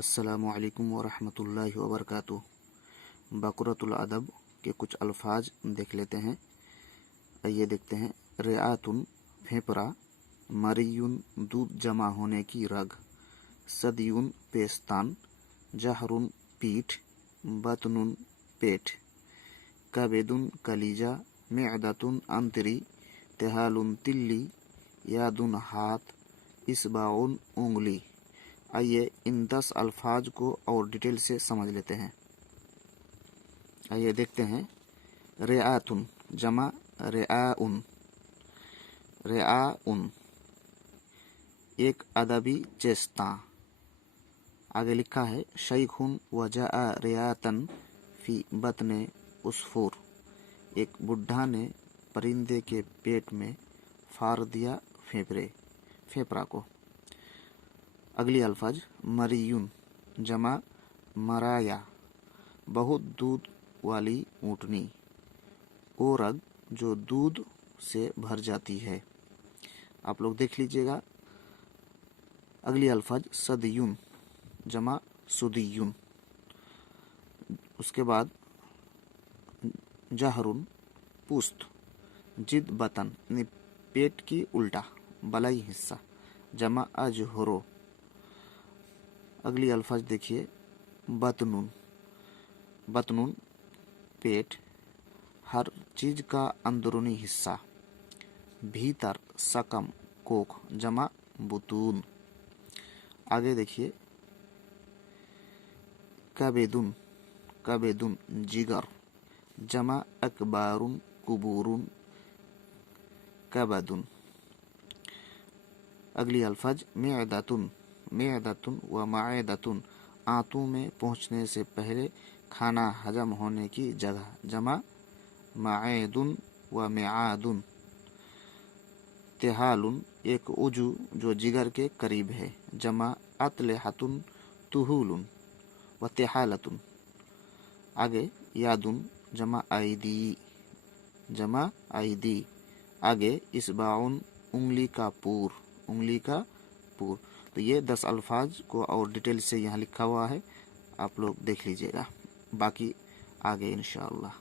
अस्सलामु अलैकुम वरहमतुल्लाहि वबरकातुहू। बकरतुल अदब के कुछ अल्फाज देख लेते हैं। आइए देखते हैं। रिआतुन फेफड़ा, मरियुन दूध जमा होने की रग, सदियुन पेस्तान, जहरुन पीठ, बतनुन पेट, कबेदुन कलीजा, मिअदतुन अंतरी, तिहालुन तिल्ली, यादुन हाथ, इसबाउन उंगली। आइए इन 10 अल्फाज को और डिटेल से समझ लेते हैं। आइए देखते हैं। रिआतुन जमा रिआउन। रिआउन एक अदबी चेस्ता। आगे लिखा है शैखुन वजाअ रिआतन फी बतने उसफूर। एक बुढ़ा ने परिंदे के पेट में फाड़ दिया फेफड़ा को। अगली अल्फाज मरियुन जमा मराया, बहुत दूध वाली ऊँटनी। वो रग जो दूध से भर जाती है। आप लोग देख लीजिएगा। अगली अल्फाज सदियुन जमा सुदियुन। उसके बाद जहरुन पुस्त, जिद बतन यानी पेट की उल्टा बलाई हिस्सा, जमा अजहरो। अगली अल्फाज देखिए बतनुन। बतनुन पेट, हर चीज का अंदरूनी हिस्सा। भीतर सकम कोख, जमा बुतून। आगे देखिए कबेदुन। कबेदुन जिगर, जमा अकबारुन कुबूरुन कबदुन। अगली अल्फाज मिअदतुन। मिअदतुन व माएदतुन आंतों में पहुंचने से पहले खाना हजम होने की जगह, जमा माएदुन व मिआदुन। तिहालुन एक उजू जो जिगर के करीब है, जमा अतलहतुन तुहुलुन व तिहालतुन। आगे यादुन जमा आईदी, जमा आईदी। आगे इसबाउन उंगली का पूर, उंगली का पूर। तो ये 10 अल्फाज को और डिटेल से यहाँ लिखा हुआ है, आप लोग देख लीजिएगा। बाकी आगे इंशाअल्लाह।